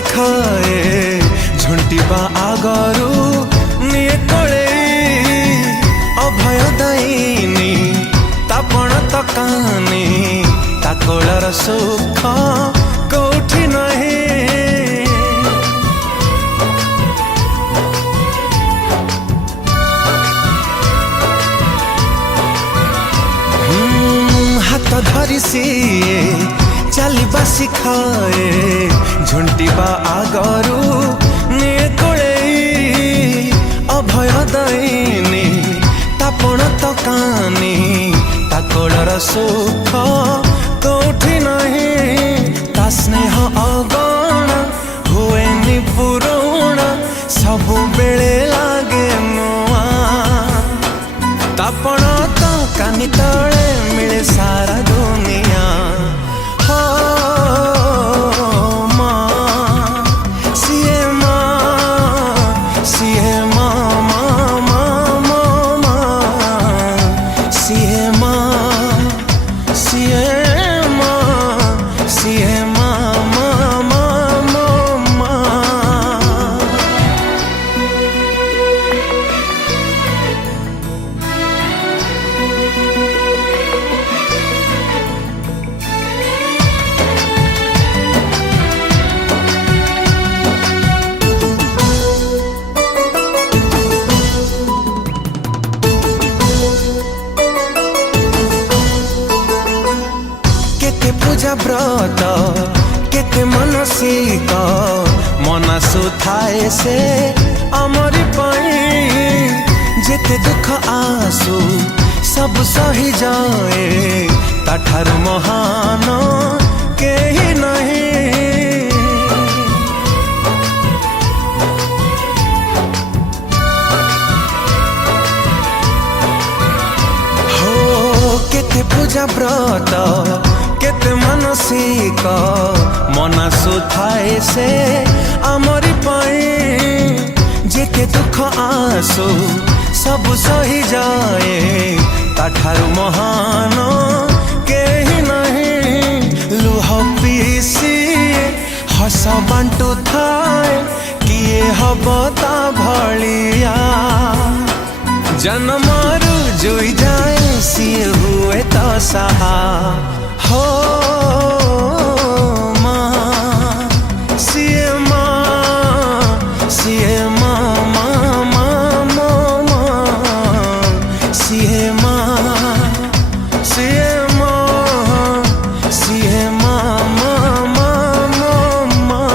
ଶିଖାଏ ଝୁଣ୍ଟିବା ଆଗରୁ ନିଏ କୋଳେଇ ଅଭୟ ଦାଇନି ତାପଣ ତକାନି ତା କୋଳର ସୁଖ କୋଉଠି ନାହିଁ। हाथ धरी सिए चलवा शिखाए झुंटिबा आगरू निए कोळेई अभय दाइनी तापण तकानी ता कोळर सुख कोठी नहीं। ता स्नेह अगण हुएनि पुरुण सबु बेले लागे नुआ तापण तकानी तले मिले सारा दुनिया। हो माँ सिए माँ सिए माँ माँ माँ माँ माँ सिए माँ सिए माँ सिए माँ माँ माँ माँ माँ। केते पूजा व्रत केते मनसिक मनसु थाए से अमरी पाई जेते दुख आसु सब सही जाए ताठारु महान केही नहीं। हो केते पूजा व्रत केते मनसिक मनसु थाए से अमरी पाई जेते दुख आसु सब सही जाए ताठारु महान केही नहीं। लुह पीसी हस बांटू थाए किए हब ता भलिया जन्मरु जुई जाए सिए हुए तो सहा। हो माँ सिए माँ सिए माँ माँ माँ माँ माँ सिए माँ सिए माँ सिए माँ माँ माँ माँ माँ।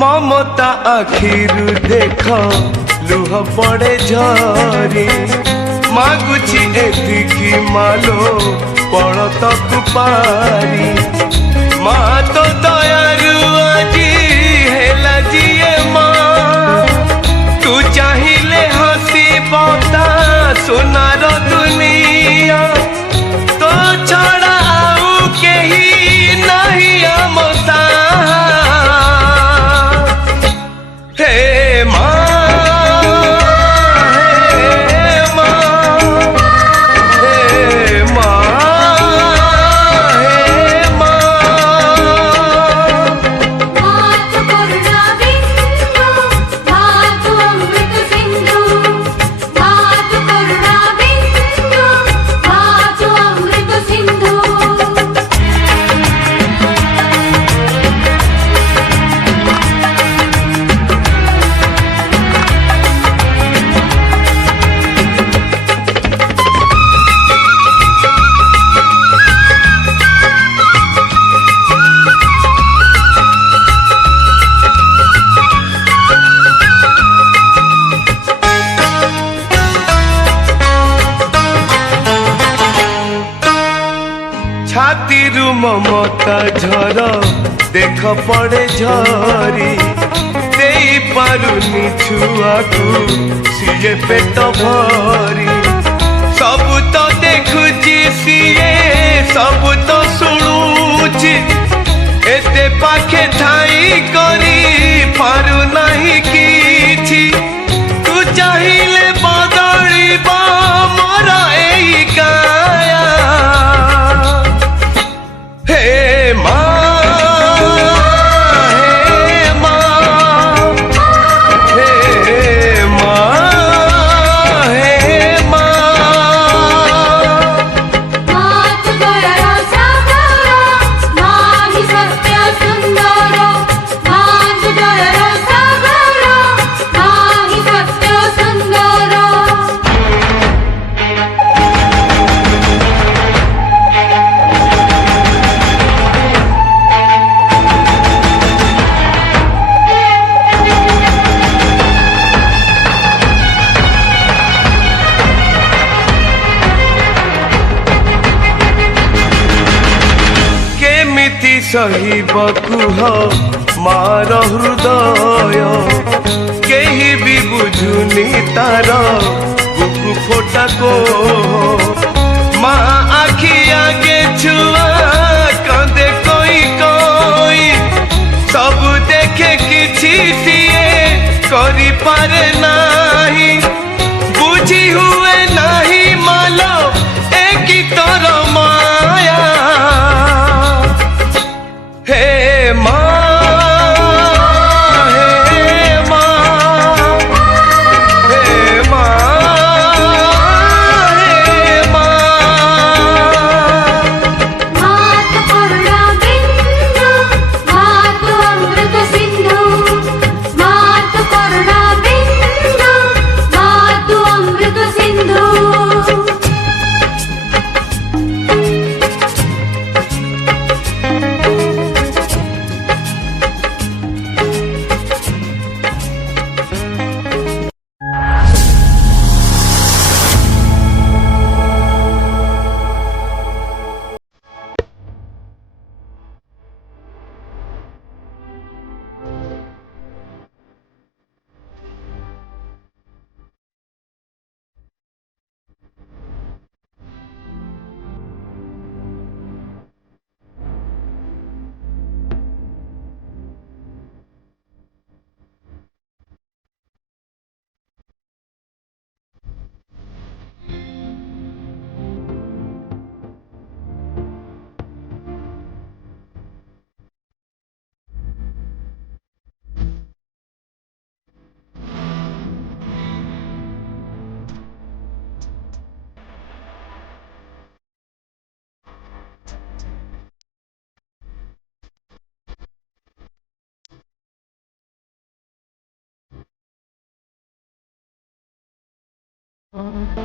ममता आखिरु देख लुह पड़े झरी मागुची एतिकी मालो पड़तक पारी मा तो दयारु आजी हेला जिए माँ तू चाहिले हसी पता सोनार दुनिया तो छड़ा आउ केही नहीं आम हे माँ हे माँ हे माँ हे माँ मातु करुणा बिंदु मातु अमृत सिंधु मातु करुणा बिंदु मातु अमृत सिंधु छातीरु ममता झर देख पड़े झरी देई पारुनी छुआकू सीए पेट भरी सब तो देखुची सीए सब तो शुणुची एते पाखे ठाई करी पारु नहीं किछि तू चाहिले बदलिबा मोर एई काया हे माँ हे माँ हे माँ हे माँ मातु दयारा सागरा माहि सत्य सुंदर मातु दयारा सागरा माहि सत्य सुंदर केमिति सहिब कुह मार हृदय केही भी बुझुनी तार बुकु फोटा को माँ आखि आगे छुआ कंदे कोई कोई सब देखे किछि सिए करि पारे नाही बुझी हुए नाही मालो एक तोर माया हे माँ हे माँ हे माँ हे माँ Mm.